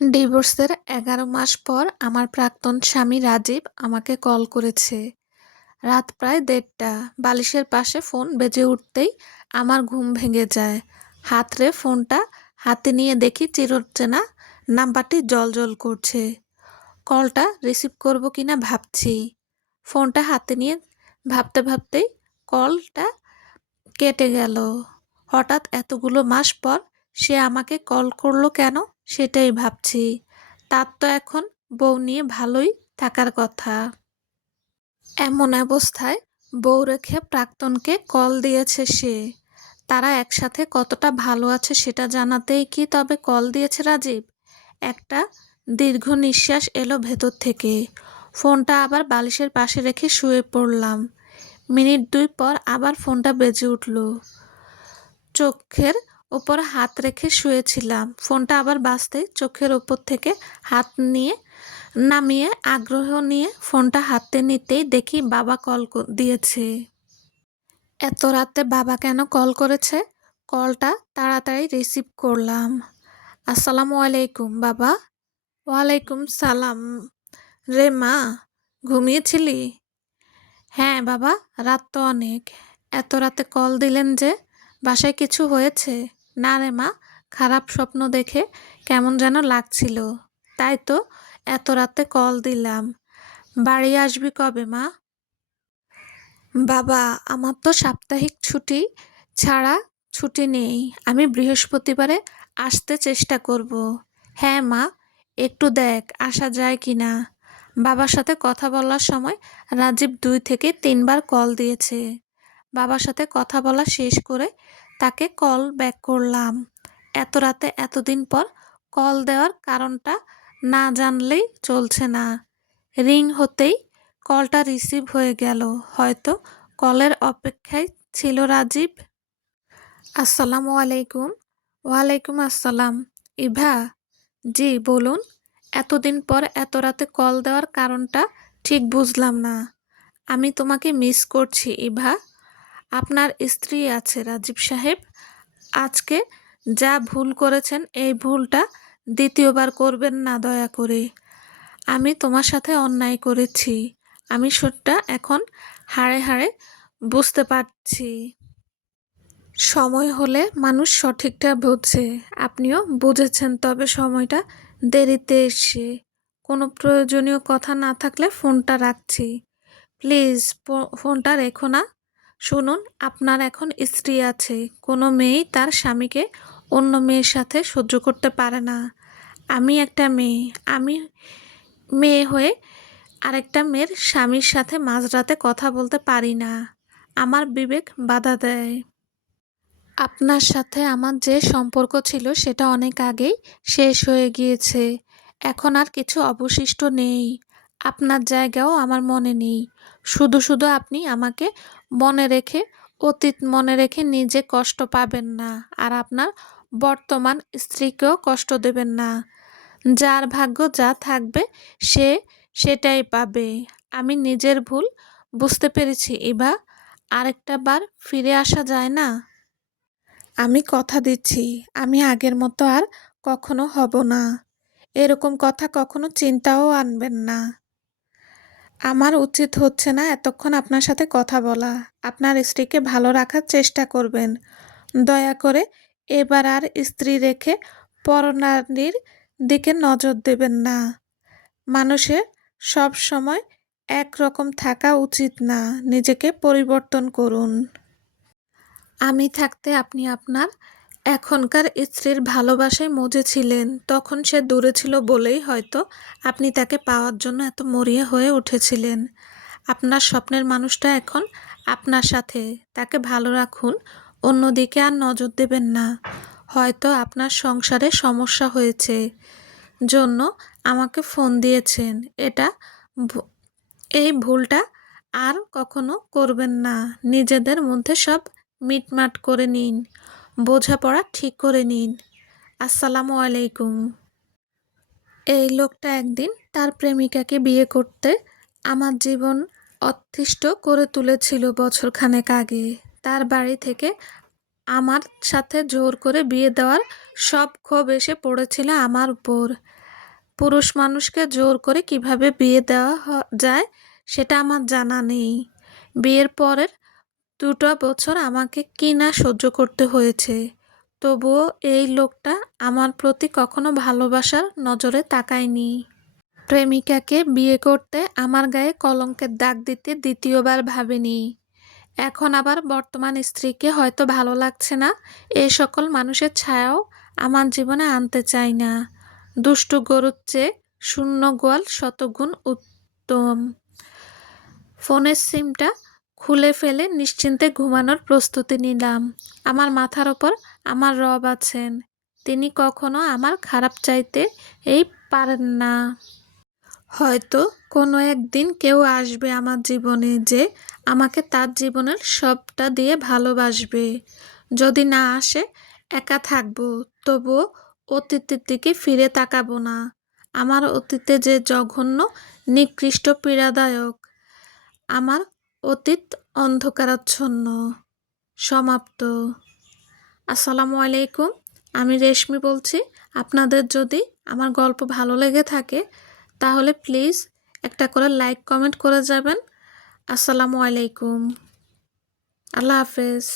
ডিভোর্সের ১১ মাস পর আমার প্রাক্তন স্বামী রাজীব আমাকে কল করেছে। রাত প্রায় ১:৩০। বালিশের পাশে ফোন বেজে উঠতেই আমার ঘুম ভেঙে যায়। হাতড়ে ফোনটা হাতে নিয়ে দেখি চিরচেনা নাম্বারটি জ্বলজ্বল করছে। কলটা রিসিভ করব কিনা ভাবছি। ফোনটা হাতে নিয়ে ভাবতে ভাবতেই কলটা কেটে গেল। হঠাৎ এতগুলো মাস পর সে আমাকে কল করলো কেন সেটাই ভাবছি। তার তো এখন বউ নিয়ে ভালোই থাকার কথা। এমন অবস্থায় বউ রেখে প্রাক্তনকে কল দিয়েছে সে। তারা একসাথে কতটা ভালো আছে সেটা জানাতেই কি তবে কল দিয়েছে রাজীব? একটা দীর্ঘ নিঃশ্বাস এলো ভেতর থেকে। ফোনটা আবার বালিশের পাশে রেখে শুয়ে পড়লাম। মিনিট ২ পর আবার ফোনটা বেজে উঠল। চোখের ওপর হাত রেখে শুয়েছিলাম। ফোনটা আবার বাজতেই চোখের ওপর থেকে হাত নামিয়ে আগ্রহ নিয়ে ফোনটা হাতে নিতেই দেখি বাবা কল দিয়েছে। এত রাতে বাবা কেন কল করেছে? কলটা তাড়াতাড়ি রিসিভ করলাম। আসসালামু আলাইকুম বাবা। ওয়ালাইকুম সালাম। রে মা, ঘুমিয়েছিলি? হ্যাঁ বাবা, রাত তো অনেক। এত রাতে কল দিলেন যে? বাসায় কিছু হয়েছে? না রে মা, খারাপ স্বপ্ন দেখে কেমন যেন লাগছিল, তাই তো এত রাতে কল দিলাম। বাড়ি আসবি কবে মা? বাবা, আমার তো সাপ্তাহিক ছুটি ছাড়া ছুটি নেই। আমি বৃহস্পতিবারে আসতে চেষ্টা করব। হ্যাঁ মা, একটু দেখ আসা যায় কি না। বাবার সাথে কথা বলার সময় রাজীব ২ থেকে ৩ বার কল দিয়েছে। বাবার সাথে কথা বলা শেষ করে তাকে কল ব্যাক করলাম। এত রাতে এতদিন পর কল দেওয়ার কারণটা না জানলেই চলছে না। রিং হতেই কলটা রিসিভ হয়ে গেল। হয়তো কলের অপেক্ষায় ছিল রাজীব। আসসালামু আলাইকুম। ওয়ালাইকুম আসসালাম। ইভা? জি বলুন। এতদিন পর এত রাতে কল দেওয়ার কারণটা ঠিক বুঝলাম না। আমি তোমাকে মিস করছি ইভা। আপনার স্ত্রী আছে রাজীব সাহেব। আজকে যা ভুল করেছেন এই ভুলটা দ্বিতীয়বার করবেন না দয়া করে। আমি তোমার সাথে অন্যায় করেছি। আমি সেটা এখন হাড়ে হাড়ে বুঝতে পারছি। সময় হলে মানুষ সঠিকটা বোঝে। আপনিও বুঝেছেন, তবে সময়টা দেরিতে এসে। কোনো প্রয়োজনীয় কথা না থাকলে ফোনটা রাখছি। প্লিজ ফোনটা রেখো না। শুনুন, আপনার এখন স্ত্রী আছে। কোনো মেয়েই তার স্বামীকে অন্য মেয়ের সাথে সহ্য করতে পারে না। আমি একটা মেয়ে। আমি মেয়ে হয়ে আরেকটা মেয়ের স্বামীর সাথে মাঝরাতে কথা বলতে পারি না। আমার বিবেক বাধা দেয়। আপনার সাথে আমার যে সম্পর্ক ছিল সেটা অনেক আগেই শেষ হয়ে গিয়েছে। এখন আর কিছু অবশিষ্ট নেই। আপনার জায়গাও আমার মনে নেই। শুধু শুধু আপনি আমাকে মনে রেখে, অতীত মনে রেখে নিজে কষ্ট পাবেন না, আর আপনার বর্তমান স্ত্রীকেও কষ্ট দেবেন না। যার ভাগ্য যা থাকবে সে সেটাই পাবে। আমি নিজের ভুল বুঝতে পেরেছি ইভা। আরেকটা বার ফিরে আসা যায় না। আমি কথা দিচ্ছি আমি আগের মতো আর কখনো হব না। এরকম কথা কখনো চিন্তাও আনবেন না। আমার উচিত হচ্ছে না এতক্ষণ আপনার সাথে কথা বলা। আপনার স্ত্রীকে ভালো রাখার চেষ্টা করবেন। দয়া করে এবার আর স্ত্রী রেখে পরনারীর দিকে নজর দেবেন না। মানুষের সব সময় একরকম থাকা উচিত না। নিজেকে পরিবর্তন করুন। আমি থাকতে আপনি আপনার এখনকার স্ত্রীর ভালোবাসায় মজেছিলেন। তখন সে দূরে ছিল বলেই হয়তো আপনি তাকে পাওয়ার জন্য এত মরিয়া হয়ে উঠেছিলেন। আপনার স্বপ্নের মানুষটা এখন আপনার সাথে। তাকে ভালো রাখুন। অন্যদিকে আর নজর দেবেন না। হয়তো আপনার সংসারে সমস্যা হয়েছে জন্য আমাকে ফোন দিয়েছেন। এই ভুলটা আর কখনো করবেন না। নিজেদের মধ্যে সব মিটমাট করে নিন। বোঝাপড়া ঠিক করে নিন। আসসালামু আলাইকুম। এই লোকটা একদিন তার প্রেমিকাকে বিয়ে করতে আমার জীবন অতিষ্ঠ করে তুলেছিল বছরখানেক আগে। তার বাড়ি থেকে আমার সাথে জোর করে বিয়ে দেওয়ার সব ক্ষোভ এসে পড়েছিল আমার উপর। পুরুষ মানুষকে জোর করে কিভাবে বিয়ে দেওয়া যায় সেটা আমার জানা নেই। বিয়ের পরের 2টা বছর আমাকে কি না সহ্য করতে হয়েছে, তবুও এই লোকটা আমার প্রতি কখনো ভালোবাসার নজরে তাকায়নি। প্রেমিকাকে বিয়ে করতে আমার গায়ে কলঙ্কের দাগ দিতে দ্বিতীয়বার ভাবেনি। এখন আবার বর্তমান স্ত্রীকে হয়তো ভালো লাগছে না, এ সকল মানুষের ছায়াও আমার জীবনে আনতে চাই না। দুষ্টু গরুর চেয়ে শূন্য গোয়াল শতগুণ উত্তম। ফোনের সিমটা খুলে ফেলে নিশ্চিন্তে ঘুমানোর প্রস্তুতি নিলাম। আমার মাথার ওপর আমার রব আছেন, তিনি কখনো আমার খারাপ চাইতে পারেন না। হয়তো কোনো একদিন কেউ আসবে আমার জীবনে যে আমাকে তার জীবনের সবটা দিয়ে ভালোবাসবে। যদি না আসে, একা থাকবো, তবুও অতীতের দিকে ফিরে তাকাবো না। আমার অতীতে যে জঘন্য, নিকৃষ্ট, পীড়াদায়ক, আমার অতীত অন্ধকারাচ্ছন্ন। সমাপ্ত। আসসালামু আলাইকুম, আমি রেশমি বলছি। আপনাদের যদি আমার গল্প ভালো লেগে থাকে তাহলে প্লিজ একটা করে লাইক কমেন্ট করে যাবেন। আসসালামু আলাইকুম, আল্লাহ হাফেজ।